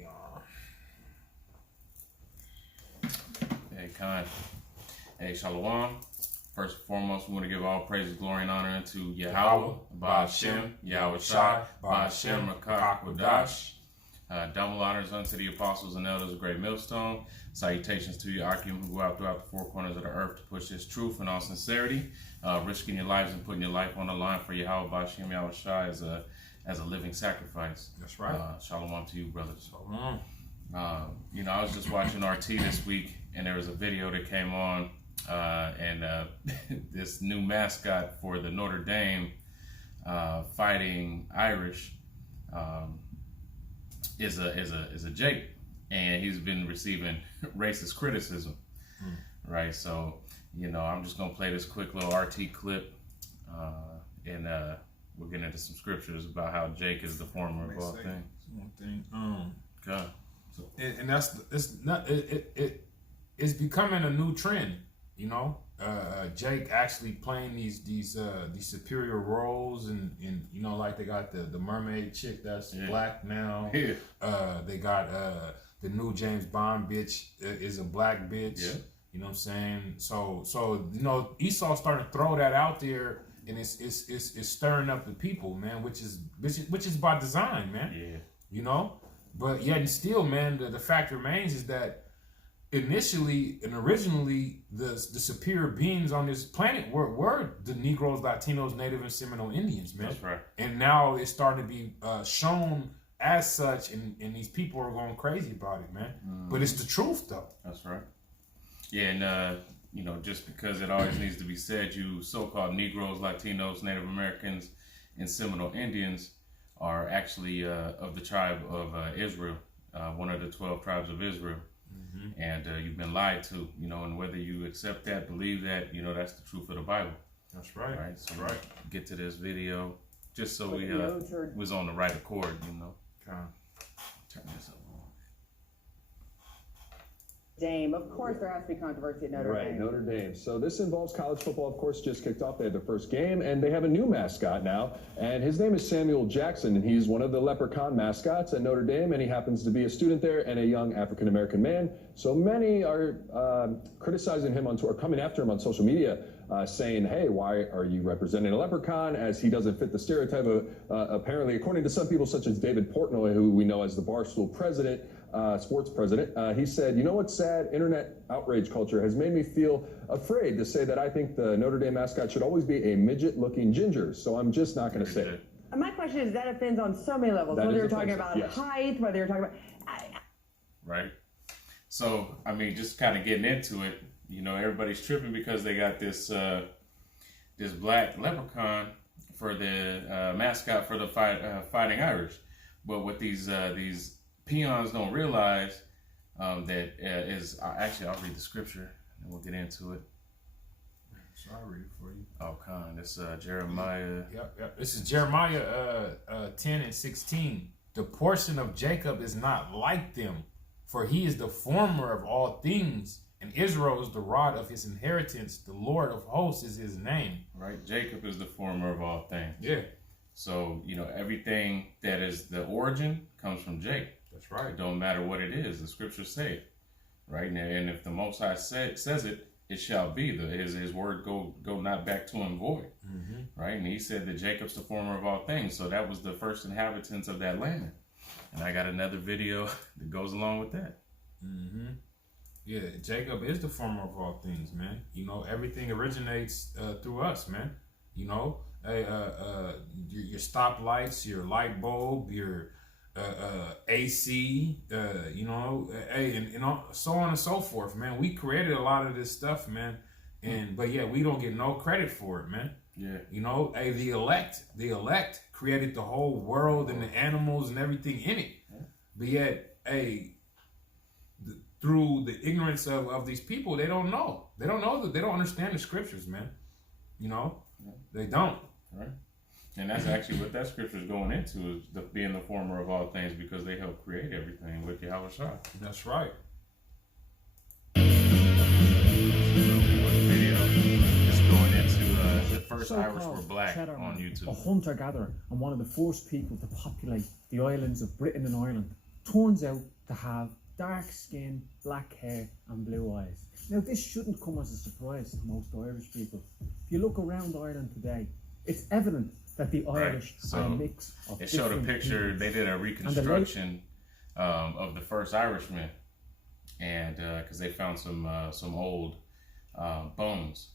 we on? Hey, Khan. Hey, Shalom. First and foremost, we want to give all praise, glory, and honor unto Yahweh, Ba'ashem, Yahweh Shai, Ba'ashem, Makak, double honors unto the apostles and elders of Great Millstone. Salutations to you, Akim, who go out throughout the four corners of the earth to push this truth in all sincerity, risking your lives and putting your life on the line for Yahweh, Ba'ashem, Yahweh Shai as a living sacrifice. That's right. Shalom to you, brothers. Shalom. I was just watching RT this week, and there was a video that came on, and this new mascot for the Notre Dame fighting Irish is a Jake, and he's been receiving racist criticism, right? So, I'm just gonna play this quick little RT clip, and we'll get into some scriptures about how Jake is the former of all things. One thing, Okay. So, and that's it's becoming a new trend, Jake actually playing these superior roles, and like they got the mermaid chick that's black now. Yeah. They got the new James Bond bitch is a black bitch. Yeah. You know what I'm saying? So Esau starting to throw that out there, and it's stirring up the people, man, which is by design, man. Yeah. But yet and still, man, the fact remains is that initially and originally the superior beings on this planet were the Negroes, Latinos, Native, and Seminole Indians, man. That's right. And now it's starting to be shown as such, and these people are going crazy about it, man. But it's the truth, though. That's right. Yeah, and just because it always needs to be said, you so-called Negroes, Latinos, Native Americans, and Seminole Indians are actually of the tribe of Israel, one of the 12 tribes of Israel. And you've been lied to, and whether you accept that, believe that, that's the truth of the Bible. That's right. Right. So get to this video just so we was on the right accord, Turn this up. Dame. Of course, there has to be controversy at Notre Dame. Right, Notre Dame. So this involves college football, of course, just kicked off. They had their first game, and they have a new mascot now, and his name is Samuel Jackson, and he's one of the leprechaun mascots at Notre Dame, and he happens to be a student there and a young African-American man. So many are criticizing him or coming after him on social media, saying, hey, why are you representing a leprechaun, as he doesn't fit the stereotype of, apparently, according to some people, such as David Portnoy, who we know as the Barstool president, sports president, he said, what's sad? Internet outrage culture has made me feel afraid to say that I think the Notre Dame mascot should always be a midget-looking ginger, so I'm just not going to say it. My question is, that offends on so many levels, whether you're talking about height, whether you're talking about... Right. So, just kind of getting into it, everybody's tripping because they got this this black leprechaun for the mascot for the Fighting Irish. But what these peons don't realize that is actually, I'll read the scripture and we'll get into it. So I'll read it for you. Oh, Con, this Jeremiah. Yep. This is Jeremiah 10 and 16. The portion of Jacob is not like them, for he is the former of all things, and Israel is the rod of his inheritance. The Lord of hosts is his name. Right, Jacob is the former of all things. Yeah. So, everything that is the origin comes from Jacob. That's right. It don't matter what it is. The scriptures say it, right? And if the Most High says it, it shall be. His word go not back to him void, right? And he said that Jacob's the former of all things. So that was the first inhabitants of that land. And I got another video that goes along with that. Yeah, Jacob is the former of all things, man. Everything originates through us, man. Your stoplights, your light bulb, your AC, and so on and so forth, man. We created a lot of this stuff, man, but yeah, we don't get no credit for it, man. Yeah. The elect created the whole world and the animals and everything in it, but yet, through the ignorance of these people, they don't know. They don't understand the scriptures, man. They don't. Right. And that's actually what that scripture is going into, is being the former of all things, because they helped create everything with Yahweh Shai. That's right. Video is going into the first Irish were black on YouTube. A hunter-gatherer and one of the first people to populate the islands of Britain and Ireland. turns out to have dark skin, black hair and blue eyes. Now this shouldn't come as a surprise to most Irish people. If you look around Ireland today, it's evident that the Irish are a mix of it showed a picture, peoples. they did a reconstruction of the first Irishman, and because they found some old bones,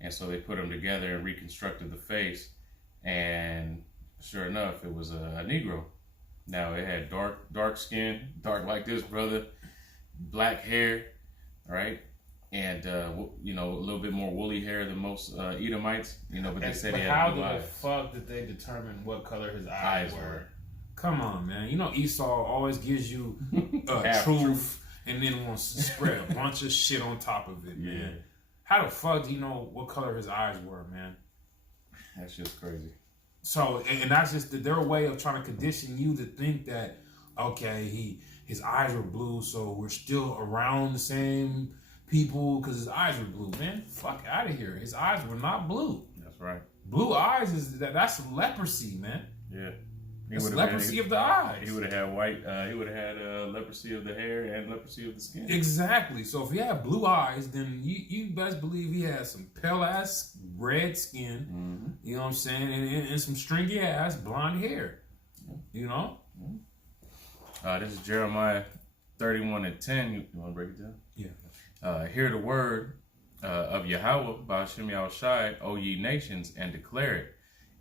and so they put them together and reconstructed the face, and sure enough, it was a Negro. Now it had dark skin, dark like this brother, black hair, right? And you know, a little bit more woolly hair than most Edomites, you know. But they said he had blue eyes. How the fuck did they determine what color his eyes were? Come on, man. You know Esau always gives you truth and then wants to spread a bunch of shit on top of it, man. Yeah. How the fuck do you know what color his eyes were, man? That's just crazy. So, and that's just their way of trying to condition you to think that, okay, his eyes were blue, so we're still around the same people because his eyes were blue. Man, fuck out of here. His eyes were not blue. That's right. Blue eyes that's leprosy, man. Yeah. It's leprosy of the eyes. He would have had white. He would have had leprosy of the hair and leprosy of the skin. Exactly. So if he had blue eyes, then you best believe he had some pale ass red skin. Mm-hmm. You know what I'm saying, and some stringy ass blonde hair. You know. This is Jeremiah 31:10. You want to break it down? Yeah. Hear the word of Yahweh by Hashem Yahushai, O ye nations, and declare it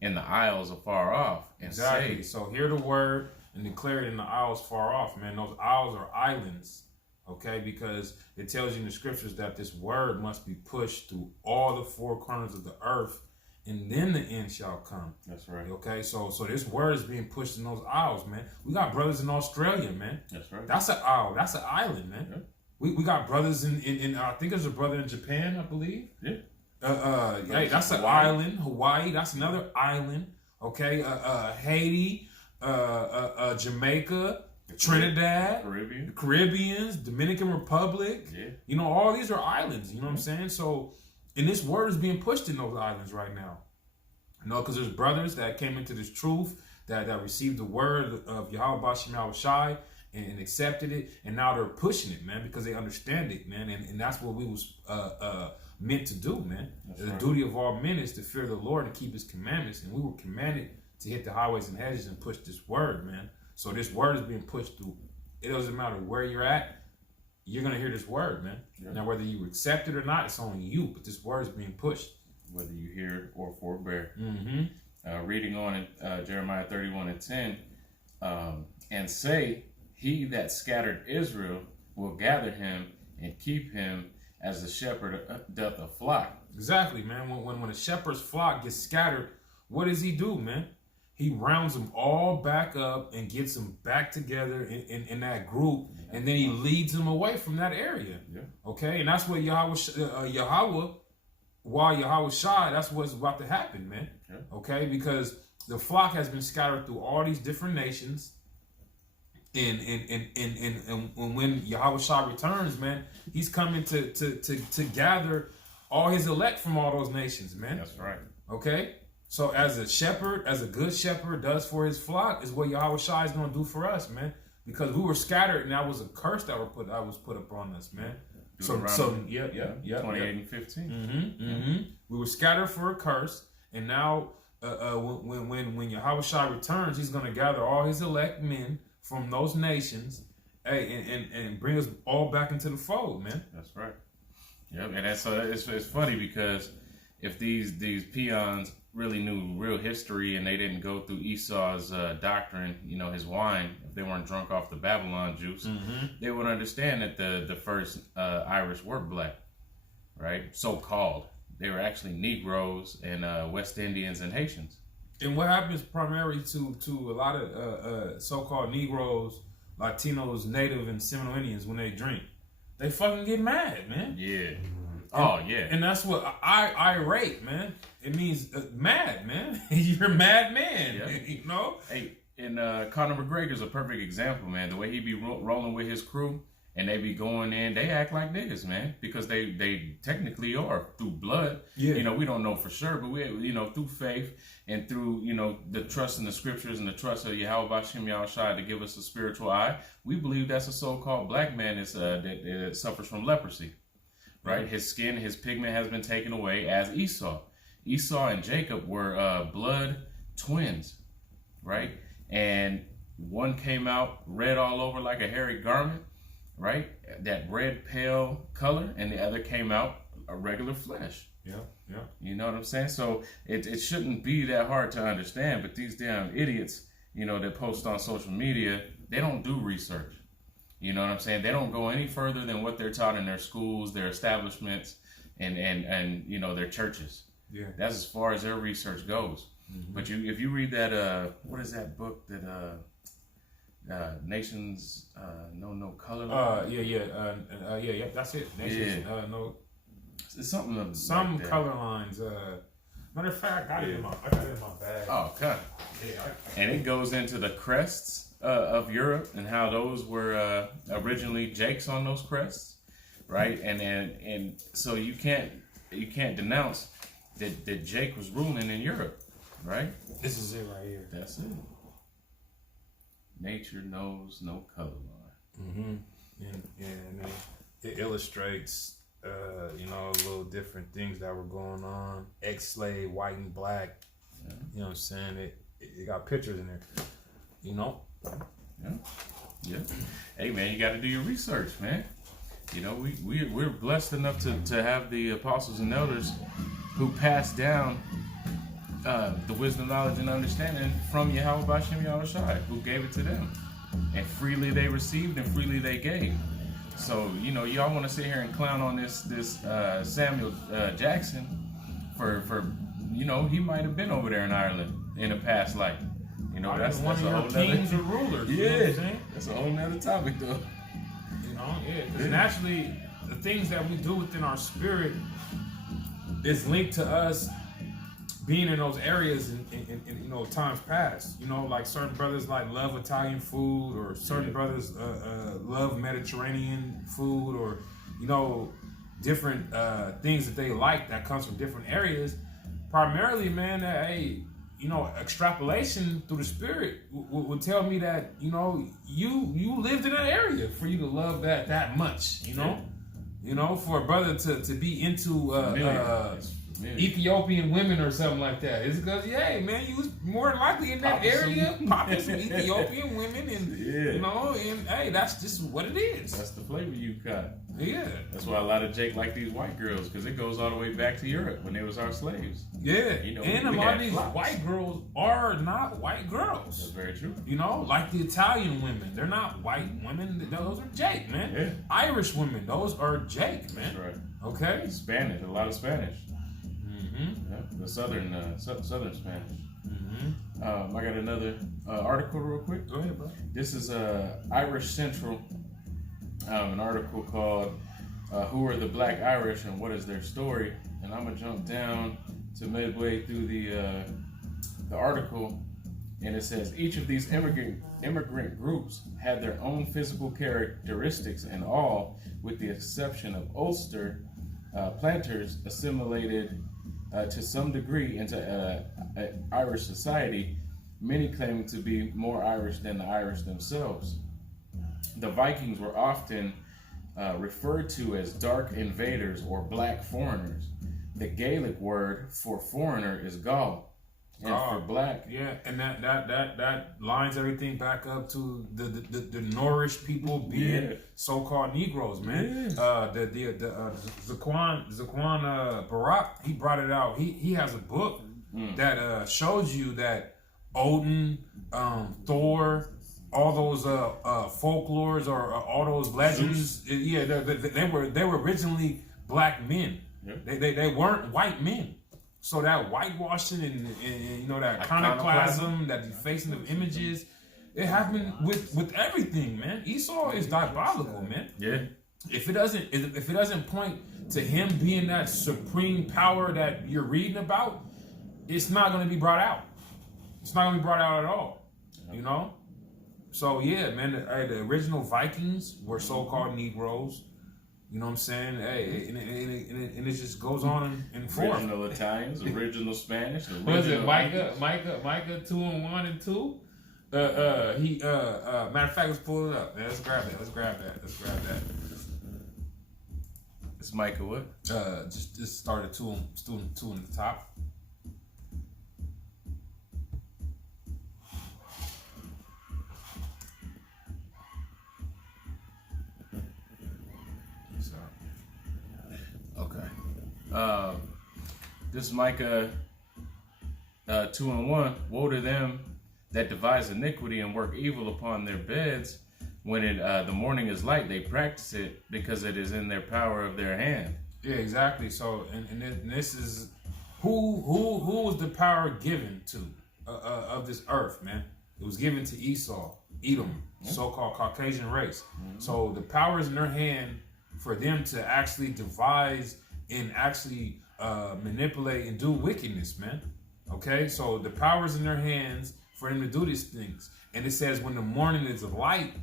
in the isles afar off, and say. So hear the word and declare it in the isles far off, man. Those isles are islands, okay? Because it tells you in the scriptures that this word must be pushed through all the four corners of the earth, and then the end shall come. That's right. Okay, so this word is being pushed in those isles, man. We got brothers in Australia, man. That's right. That's an isle. That's an island, man. Yeah. We got brothers in I think there's a brother in Japan, I believe. Yeah. Hey, that's an island. Hawaii, that's another island. Okay, Haiti, Jamaica, Trinidad, Caribbean. The Caribbeans, Dominican Republic. Yeah. You know, all these are islands. You know what I'm saying? So, and this word is being pushed in those islands right now. You know, because there's brothers that came into this truth that received the word of Yahweh Bashem Yahushai and accepted it, and now they're pushing it, man, because they understand it, man, and that's what we was meant to do, man. The duty of all men is to fear the Lord and keep his commandments, and we were commanded to hit the highways and hedges and push this word, man. So this word is being pushed through. It doesn't matter where you're at, you're going to hear this word, man. Yeah. Now, whether you accept it or not, it's on you, but this word is being pushed. Whether you hear or forbear. Mm-hmm. Reading on in Jeremiah 31:10, and say, he that scattered Israel will gather him and keep him as the shepherd doth a flock. Exactly, man. When a shepherd's flock gets scattered, what does he do, man? He rounds them all back up and gets them back together in that group, and then he leads them away from that area. Yeah. Okay, and that's what Yahweh, while Yahweh Shai, that's what's about to happen, man. Yeah. Okay, because the flock has been scattered through all these different nations. And when Yahweh Shai returns, man, he's coming to gather all his elect from all those nations, man. That's right. Okay? So as a shepherd, as a good shepherd does for his flock, is what Yahweh Shai is going to do for us, man. Because we were scattered, and that was a curse that was put upon us, man. So 28 and 15. We were scattered for a curse, and now when Yahweh Shai returns, he's going to gather all his elect men from those nations, hey, and bring us all back into the fold, man. That's right. Yep, and that's it's funny because if these peons really knew real history and they didn't go through Esau's doctrine, you know, his wine, if they weren't drunk off the Babylon juice, they would understand that the first Irish were black, right? So-called. They were actually Negroes and West Indians and Haitians. And what happens primarily to a lot of so-called Negroes, Latinos, Native, and Seminole Indians when they drink? They fucking get mad, man. Yeah. Oh, yeah. And that's what irate, man. It means mad, man. You're a mad man, you know? Hey, and Conor McGregor's a perfect example, man. The way he be rolling with his crew, and they be going in, they act like niggas, man, because they technically are through blood. Yeah. You know, we don't know for sure, but we, you know, through faith and through, you know, the trust in the scriptures and the trust of Yahweh Bashem Yahushua to give us a spiritual eye, we believe that's a so-called black man that suffers from leprosy, right? His skin, his pigment has been taken away as Esau. Esau and Jacob were blood twins, right? And one came out red all over like a hairy garment, right? That red pale color, and the other came out a regular flesh. Yeah. You know what I'm saying? So it shouldn't be that hard to understand, but these damn idiots, you know, that post on social media, they don't do research. You know what I'm saying? They don't go any further than what they're taught in their schools, their establishments, and you know, their churches. Yeah. That's as far as their research goes. Mm-hmm. But if you read that, what is that book that Nations No Color Line? Yeah. That's it. Nations, no. It's something. Some like color lines. Matter of fact, I got it in my bag. Oh, okay. Yeah. And it goes into the crests of Europe and how those were originally jakes on those crests, right? And so you can't denounce that Jake was ruling in Europe, right? This is it right here. That's it. Nature knows no color line. And it illustrates, you know, little different things that were going on. Ex-slave, white and black. Yeah. You know what I'm saying? It got pictures in there. You know? Yeah. Hey, man, you got to do your research, man. You know, we're blessed enough to have the apostles and elders who passed down the wisdom, knowledge, and understanding from Yahweh Bashem Yahushua, who gave it to them. And freely they received and freely they gave. So, you know, y'all want to sit here and clown on this Samuel Jackson for, you know, he might have been over there in Ireland in a past life. You know, that's one a whole of your kings or rulers. Yeah, you know what I'm saying? That's a whole nother topic, though. You know, because naturally, the things that we do within our spirit is linked to us being in those areas in you know, times past. You know, like certain brothers like love Italian food, or certain brothers love Mediterranean food, or, you know, different things that they like that comes from different areas. Primarily, man, you know, extrapolation through the spirit would tell me that, you know, you lived in that area for you to love that much, you know? You know, for a brother to be into Ethiopian women or something like that. It's because, man, you was more than likely in that area popping some Ethiopian women, and you know, and hey, that's just what it is. That's the flavor you got. Yeah. That's why a lot of Jake like these white girls, because it goes all the way back to Europe when they was our slaves. Yeah. You know, and a lot of these white girls are not white girls. That's very true. You know, like the Italian women, they're not white women. Those are Jake, man. Yeah. Irish women, those are Jake, man. That's right. Okay. Spanish, a lot of Spanish. Mm-hmm. Yeah, the southern Spanish. Mm-hmm. I got another article real quick. Go ahead, bro. This is Irish Central, an article called "Who Are the Black Irish and What Is Their Story?" And I'm gonna jump down to midway through the article, and it says each of these immigrant groups had their own physical characteristics, and all, with the exception of Ulster planters, assimilated to some degree into Irish society, many claiming to be more Irish than the Irish themselves. The Vikings were often referred to as dark invaders or black foreigners. The Gaelic word for foreigner is Gaul. And for black, and that lines everything back up to the Norrish people being so-called Negroes, man. Zaquan Barak, he brought it out. He has a book that shows you that Odin, Thor, all those folklores or all those legends, they were originally black men. They weren't white men. So that whitewashing and you know, that iconoclasm, that defacing of images, it happened with everything, man. Esau is diabolical, man. Yeah. If it doesn't point to him being that supreme power that you're reading about, it's not going to be brought out. It's not going to be brought out at all. You know, So yeah, man, the original Vikings were so-called Negroes. You know what I'm saying? Hey, and it just goes on in form. Original Italians, original Spanish. What is it? Micah 2:1 and 2. Matter of fact, let's pull it up. Man, let's grab that. It's Micah what? Just start at two in the top. Okay. This Micah 2:1. Woe to them that devise iniquity and work evil upon their beds. When the morning is light, they practice it because it is in their power of their hand. Yeah, exactly. So, and this is who was the power given to of this earth, man? It was given to Esau, Edom, so-called Caucasian race. Mm-hmm. So the power is in their hand for them to actually devise and actually manipulate and do wickedness, man. Okay, so the power is in their hands for them to do these things. And it says when the morning is light,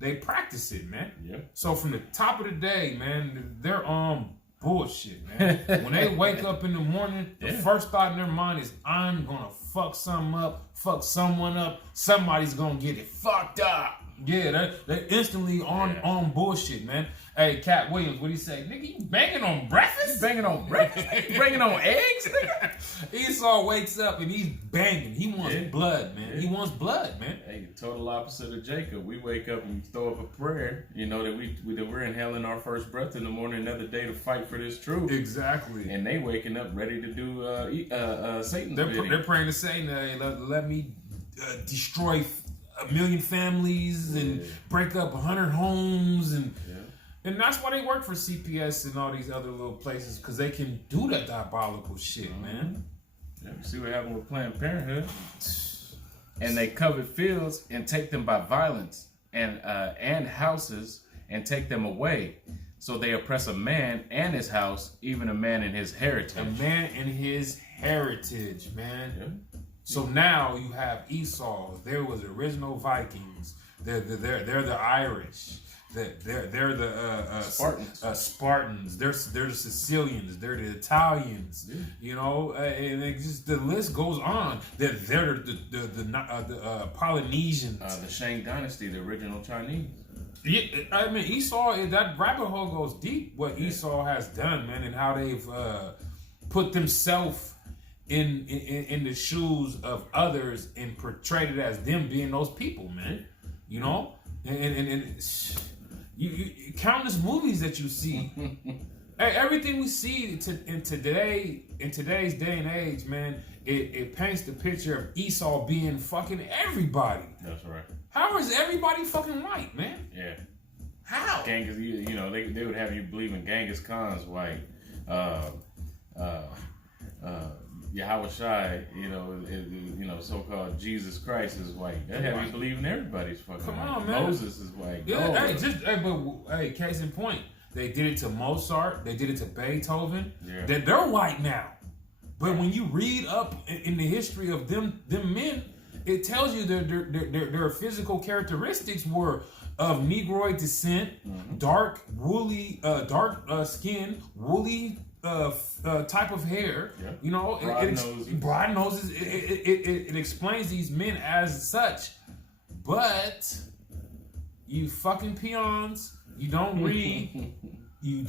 they practice it, man. Yeah. So from the top of the day, man, they're on bullshit, man. When they wake up in the morning, the first thought in their mind is, I'm gonna fuck something up, fuck someone up, somebody's gonna get it fucked up. Yeah, they're instantly on bullshit, man. Hey, Cat Williams, what do you say? Nigga, you banging on breakfast? You banging on breakfast? You banging on eggs, nigga? Esau wakes up and he's banging. He wants blood, man. Yeah. He wants blood, man. Hey, total opposite of Jacob. We wake up and throw up a prayer, you know, that we're inhaling our first breath in the morning, another day to fight for this truth. Exactly. And they waking up ready to do Satan's bidding. They're praying to Satan, hey, let me destroy 1 million families and break up 100 homes and that's why they work for CPS and all these other little places, because they can do that diabolical shit, man. Yeah, see what happened with Planned Parenthood. And they covet fields and take them by violence, and houses and take them away. So they oppress a man and his house, even a man and his heritage. A man and his heritage, man. Yeah. So now you have Esau. There was original Vikings. They're the Irish. They're the Spartans. They're the Sicilians. They're the Italians. Yeah. You know, and it just the list goes on. They're the Polynesians. The Shang Dynasty, the original Chinese. Yeah, I mean Esau. That rabbit hole goes deep. What Esau has done, man, and how they've put themselves in the shoes of others and portrayed it as them being those people, man. You know, and you countless movies that you see. Everything we see in today's day and age, man, it paints the picture of Esau being fucking everybody. That's right. How is everybody fucking white, man? Yeah. How? Genghis, you know, they would have you believe in Genghis Khan's white. Yahweh Shai, you know, so-called Jesus Christ is white. They have you believe in everybody's fucking Come white. On, man. Moses is white. Yeah, but case in point, they did it to Mozart, they did it to Beethoven. Yeah. They're white now. But when you read up in the history of them men, it tells you their physical characteristics were of Negroid descent, dark, woolly, dark skin, woolly type of hair, you know, broad noses. It explains these men as such, but you fucking peons, you don't read, you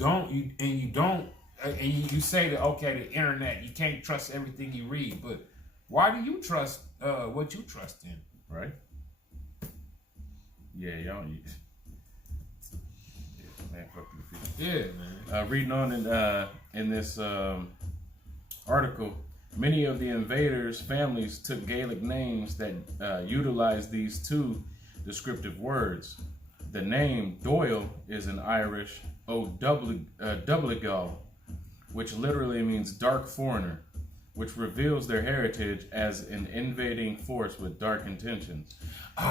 say that okay, the internet, you can't trust everything you read, but why do you trust what you trust in, right? Yeah, y'all. Man, fuck you. Yeah, man. Reading on in this article, many of the invaders' families took Gaelic names that utilized these two descriptive words. The name Doyle is an Irish Dobligal, which literally means dark foreigner, which reveals their heritage as an invading force with dark intentions. You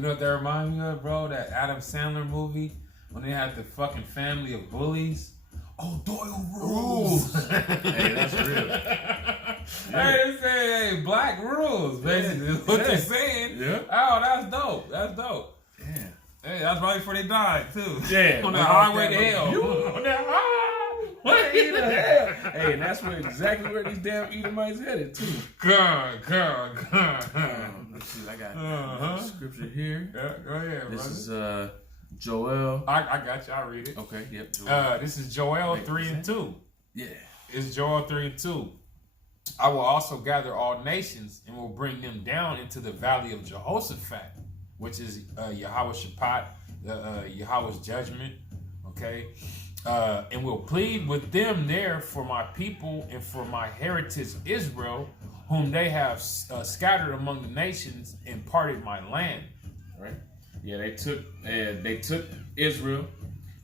know what that reminds me of, bro? That Adam Sandler movie when they had the fucking family of bullies. Oh, Doyle rules. Hey, that's real. They say, hey, black rules, basically, is what they're saying. Yeah. Oh, that's dope. That's dope. Yeah. Hey, that's right before they died, too. Yeah. On the highway to hell. On that highway to hell. Hey, and that's exactly where these damn Edomites headed, too. God. Let's see, I got scripture here. Yeah, go ahead, This brother. is Joel. I got you. I'll read it. Okay, yep. Joel. This is Joel 3:2. Yeah. It's Joel 3:2. I will also gather all nations and will bring them down into the valley of Jehoshaphat, which is Yahweh Shaphat, Yahweh's judgment. Okay. And will plead with them there for my people and for my heritage Israel, whom they have scattered among the nations and parted my land. Right. Yeah, they took Israel,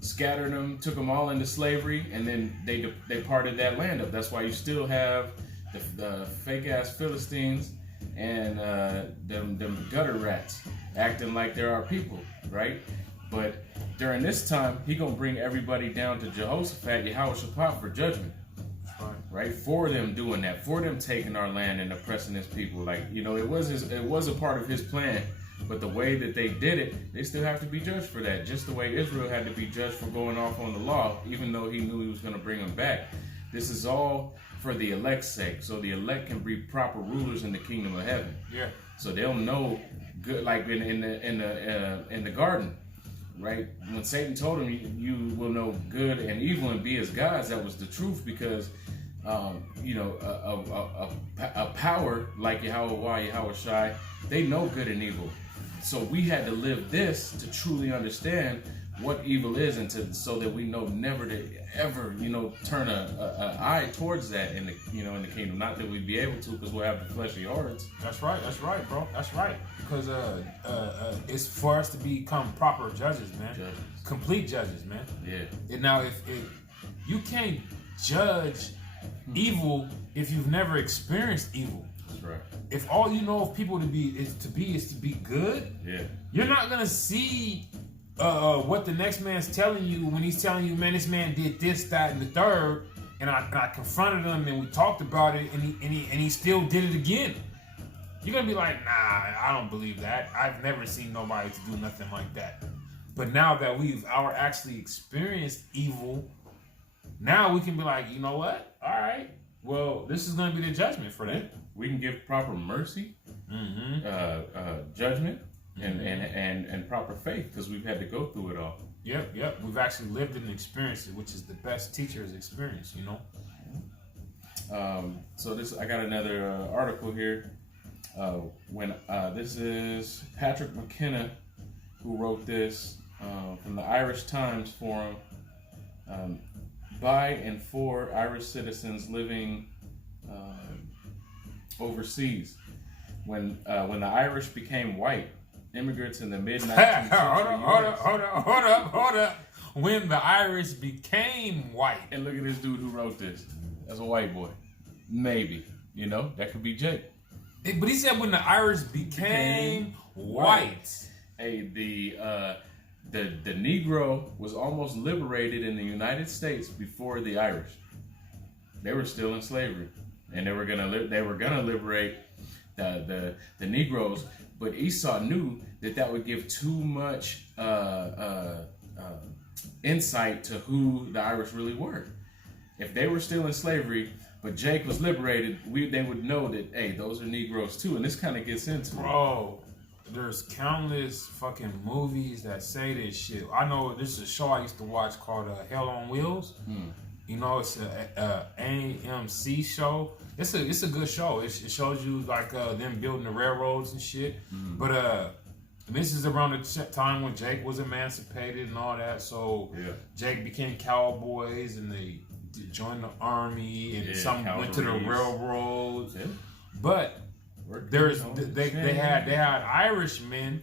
scattered them, took them all into slavery, and then they parted that land up. That's why you still have the fake ass Philistines and them gutter rats acting like there are people, right? But during this time, he gonna bring everybody down to Jehoshaphat, Yahweh Shaphat, for judgment. Right, for them doing that, for them taking our land and oppressing his people. Like, you know, it was a part of his plan, but the way that they did it, they still have to be judged for that. Just the way Israel had to be judged for going off on the law, even though he knew he was going to bring them back. This is all for the elect's sake, so the elect can be proper rulers in the kingdom of heaven. Yeah. So they'll know good, like in the garden. Right, when Satan told him, you will know good and evil and be as gods, that was the truth, because you know, a power like Yahweh Shai, they know good and evil. So we had to live this to truly understand what evil is, and so that we know never to ever, you know, turn a eye towards that in the, you know, in the kingdom. Not that we'd be able to, because we'll have the fleshly hearts. That's right, bro. That's right. Because it's for us to become proper judges, man. Complete judges, man. Yeah. And now, if you can't judge evil if you've never experienced evil. That's right. If all you know of people is to be good, yeah, you're not gonna see what the next man's telling you when he's telling you, man, this man did this, that, and the third, and I confronted him and we talked about it, and he still did it again. You're gonna be like, nah, I don't believe that. I've never seen nobody to do nothing like that. But now that we've actually experienced evil, now we can be like, you know what? All right. Well, this is gonna be the judgment for that. We can give proper mercy, judgment, and proper faith, because we've had to go through it all. Yep. We've actually lived it and experienced it, which is the best teacher's experience, you know. So I got another article here. This is Patrick McKenna, who wrote this from the Irish Times Forum, by and for Irish citizens living overseas. When the Irish became white, immigrants in the mid-19th century. Hold up. When the Irish became white. And look at this dude who wrote this. That's a white boy. Maybe. You know, that could be Jake. But he said when the Irish became white. Hey, the Negro was almost liberated in the United States before the Irish. They were still in slavery, and they were gonna liberate the Negroes. But Esau knew that would give too much insight to who the Irish really were. If they were still in slavery, but Jake was liberated, they would know that, hey, those are Negroes too. And this kind of gets into it. Bro, there's countless fucking movies that say this shit. I know this is a show I used to watch called Hell on Wheels. You know, it's a AMC show. It's a good show. It shows you like them building the railroads and shit. But this is around the time when Jake was emancipated and all that. So Jake became cowboys and they joined the army and some went to the railroads. But they had Irishmen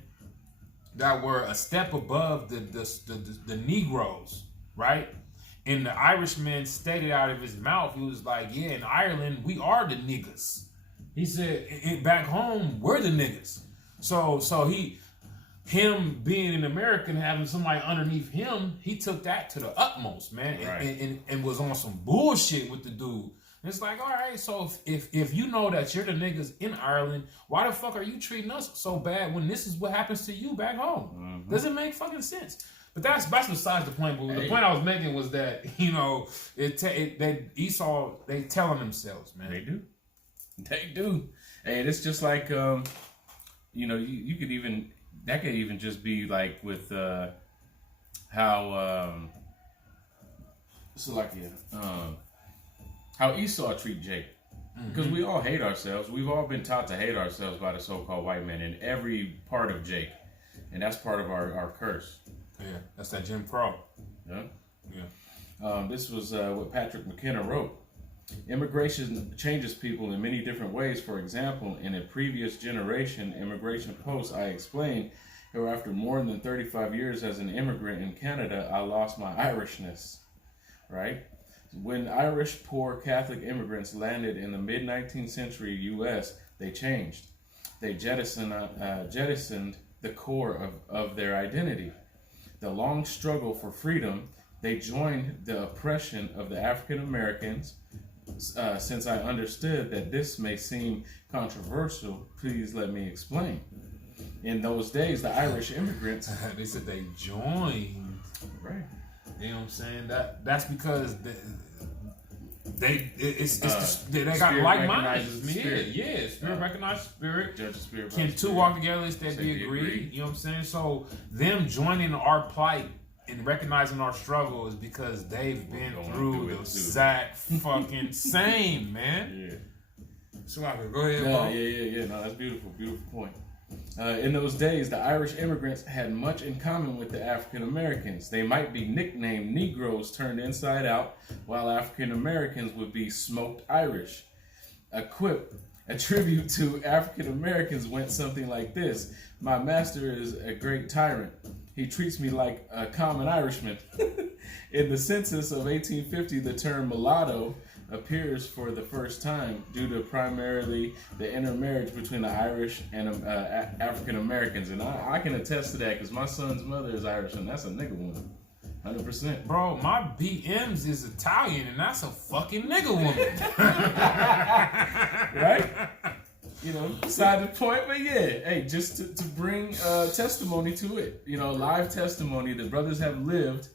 that were a step above the Negroes, right? And the Irishman stated out of his mouth, he was like, yeah, in Ireland, we are the niggas. He said, back home, we're the niggas. So him being an American, having somebody underneath him, he took that to the utmost, man. Right. And was on some bullshit with the dude. It's like, all right, so if you know that you're the niggas in Ireland, why the fuck are you treating us so bad when this is what happens to you back home? Doesn't make fucking sense. But that's besides the point. But the point I was making was that, you know, Esau, they telling themselves, man. They do. And it's just like, you know, you could even, that could even just be like with how Esau treat Jacob. Because we all hate ourselves. We've all been taught to hate ourselves by the so-called white man in every part of Jacob. And that's part of our curse. Yeah, that's that Jim Crow. Yeah. This was what Patrick McKenna wrote. Immigration changes people in many different ways. For example, in a previous generation immigration post, I explained how after more than 35 years as an immigrant in Canada, I lost my Irishness, right? When Irish poor Catholic immigrants landed in the mid-19th century U.S., they changed. They jettisoned the core of their identity. The long struggle for freedom, they joined the oppression of the African Americans. Since I understood that this may seem controversial, please let me explain. In those days, the Irish immigrants... They said they joined. Right. You know what I'm saying? That's because they got like-minded. Yeah, spirit recognized spirit. Judge the spirit. Can two walk together unless they be agreed? You know what I'm saying? So them joining our plight and recognizing our struggle is because they've been through the exact fucking same, man. Yeah. So go ahead, bro. Yeah. No, that's beautiful. Beautiful point. In those days, the Irish immigrants had much in common with the African Americans. They might be nicknamed Negroes turned inside out, while African Americans would be smoked Irish. A tribute to African Americans went something like this. My master is a great tyrant. He treats me like a common Irishman. In the census of 1850, the term mulatto appears for the first time due to primarily the intermarriage between the Irish and African Americans. And I can attest to that because my son's mother is Irish, and that's a nigga woman. 100%. Bro, my BMs is Italian, and that's a fucking nigga woman. Right? You know, beside the point, but yeah, hey, just to bring testimony to it, you know, live testimony that brothers have lived,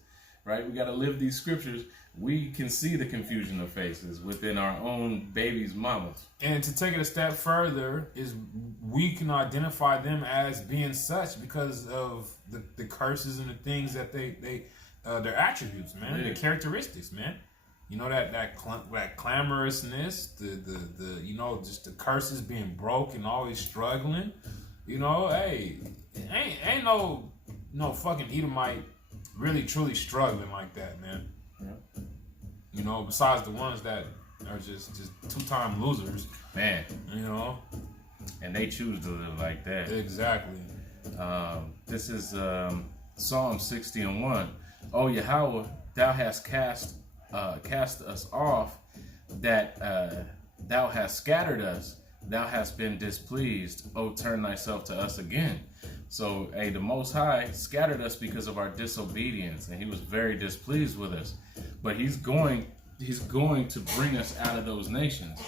right? We got to live these scriptures. We can see the confusion of faces within our own babies' mamas. And to take it a step further, is we can identify them as being such because of the curses and the things that they their attributes, man, the characteristics, man. You know, that clamorousness, the you know, just the curses being broke and always struggling. You know, hey, ain't no fucking Edomite really truly struggling like that, man. Yeah. You know, besides the ones that are just two-time losers, man. You know, and they choose to live like that. Exactly. This is Psalm 60:1. Oh Yahweh, thou hast cast us off, that thou hast scattered us, thou hast been displeased. Oh, turn thyself to us again. So, hey, the Most High scattered us because of our disobedience, and He was very displeased with us. But He's going to bring us out of those nations.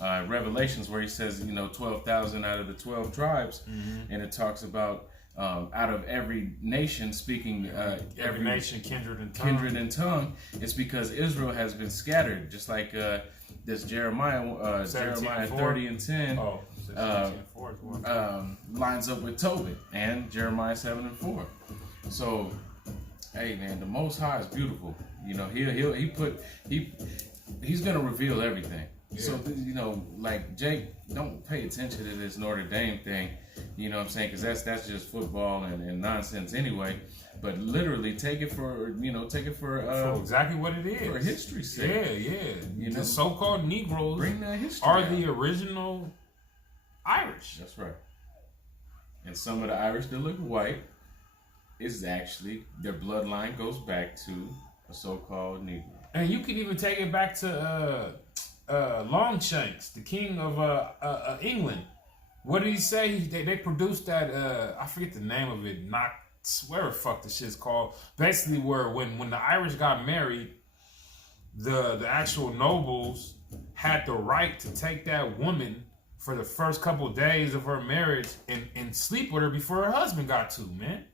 Revelations, where He says, 12,000 out of the 12 tribes, and it talks about out of every nation, speaking every nation, kindred and tongue. It's because Israel has been scattered, just like this Jeremiah 30 and 10 lines up with Tobit and Jeremiah 7 and 4. So, hey man, the Most High is beautiful. He's gonna reveal everything. Yeah. So like Jake, don't pay attention to this Notre Dame thing. You know what I'm saying? Because that's just football and nonsense anyway. But literally, take it for exactly what it is. For history's sake. Yeah. The so-called Negroes bring that history are out. the original Irish. That's right. And some of the Irish that look white is actually their bloodline goes back to a so-called Negro. And you can even take it back to Longshanks, the king of England. What did he say? They produced that, I forget the name of it, whatever the fuck the shit's called. Basically where when the Irish got married, the actual nobles had the right to take that woman for the first couple of days of her marriage and sleep with her before her husband got to, man.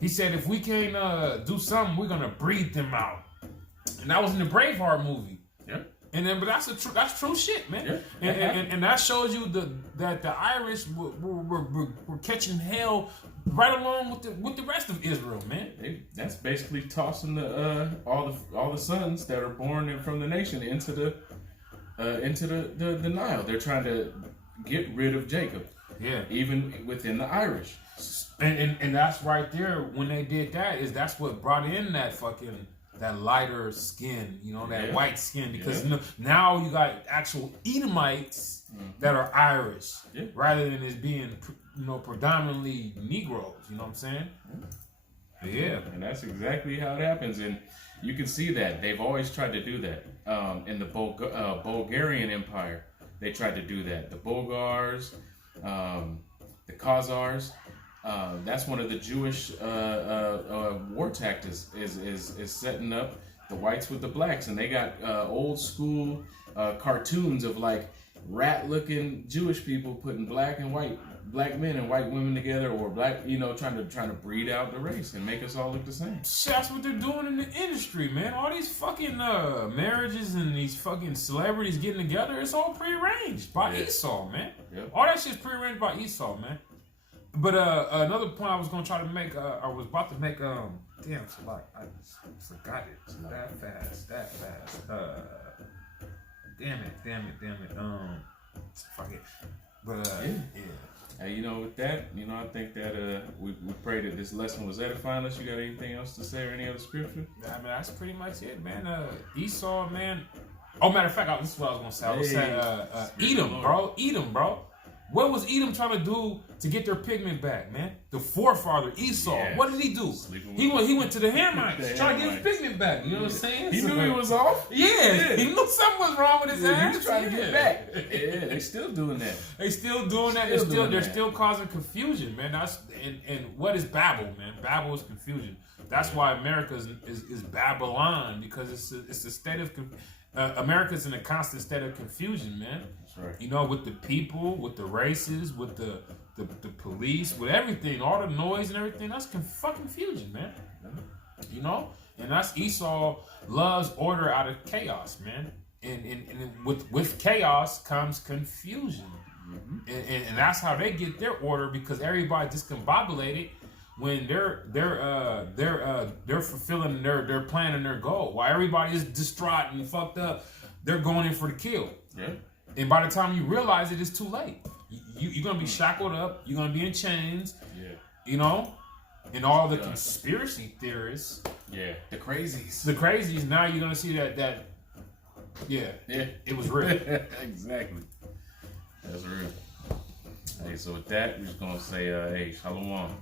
He said, if we can't do something, we're gonna breed them out. And that was in the Braveheart movie. Yeah. And then, but that's true shit, man. Yeah. And that shows you that the Irish were catching hell right along with the rest of Israel, man. That's basically tossing the all the sons that are born from the nation into the Nile. They're trying to get rid of Jacob. Yeah. Even within the Irish. And that's right there. When they did that's what brought in that lighter skin, that white skin, because now you got actual Edomites that are Irish, rather than it being predominantly Negroes. You know what I'm saying? Yeah. And that's exactly how it happens, and you can see that they've always tried to do that. In the Bulgarian Empire, they tried to do that. The Bulgars, the Khazars. That's one of the Jewish war tactics is setting up the whites with the blacks, and they got old school cartoons of like rat-looking Jewish people putting black men and white women together, or black, trying to breed out the race and make us all look the same. That's what they're doing in the industry, man. All these fucking marriages and these fucking celebrities getting together, it's all prearranged by Esau, man. Yep. All that shit's prearranged by Esau, man. But another point I was gonna try to make, I was about to make, damn, so like I forgot it that fast. Damn it. Fuck it. But yeah. Hey, with that, I think that we pray that this lesson was edifying. Unless you got anything else to say or any other scripture? I mean, that's pretty much it, man. Esau, man. Oh, matter of fact, this is what I was gonna say. I was saying, Edom, bro. What was Edom trying to do to get their pigment back, man? The forefather, Esau. Yeah. What did he do? He went to the Hamites, trying to get his pigment back. You know what I'm saying? He knew he was off? Yeah. He knew something was wrong with his ass. He was trying to get back. Yeah, they still doing that. They're still causing confusion, man. And what is Babel, man? Babel is confusion. That's why America is Babylon, because it's a state of America's in a constant state of confusion, man. That's right. With the people, with the races, with the police, with everything, all the noise and everything. That's fucking confusion, man. And that's Esau loves order out of chaos, man. And with chaos comes confusion, and that's how they get their order, because everybody discombobulated when they're fulfilling their plan and their goal. While everybody is distraught and fucked up, they're going in for the kill. Yeah. And by the time you realize it, it's too late. You're gonna be shackled up. You're gonna be in chains. Yeah. And all the conspiracy theorists. Yeah. The crazies. Now you're gonna see that. Yeah. It was real. Exactly. That's real. Hey, so with that, we're just gonna say, hey, shalom.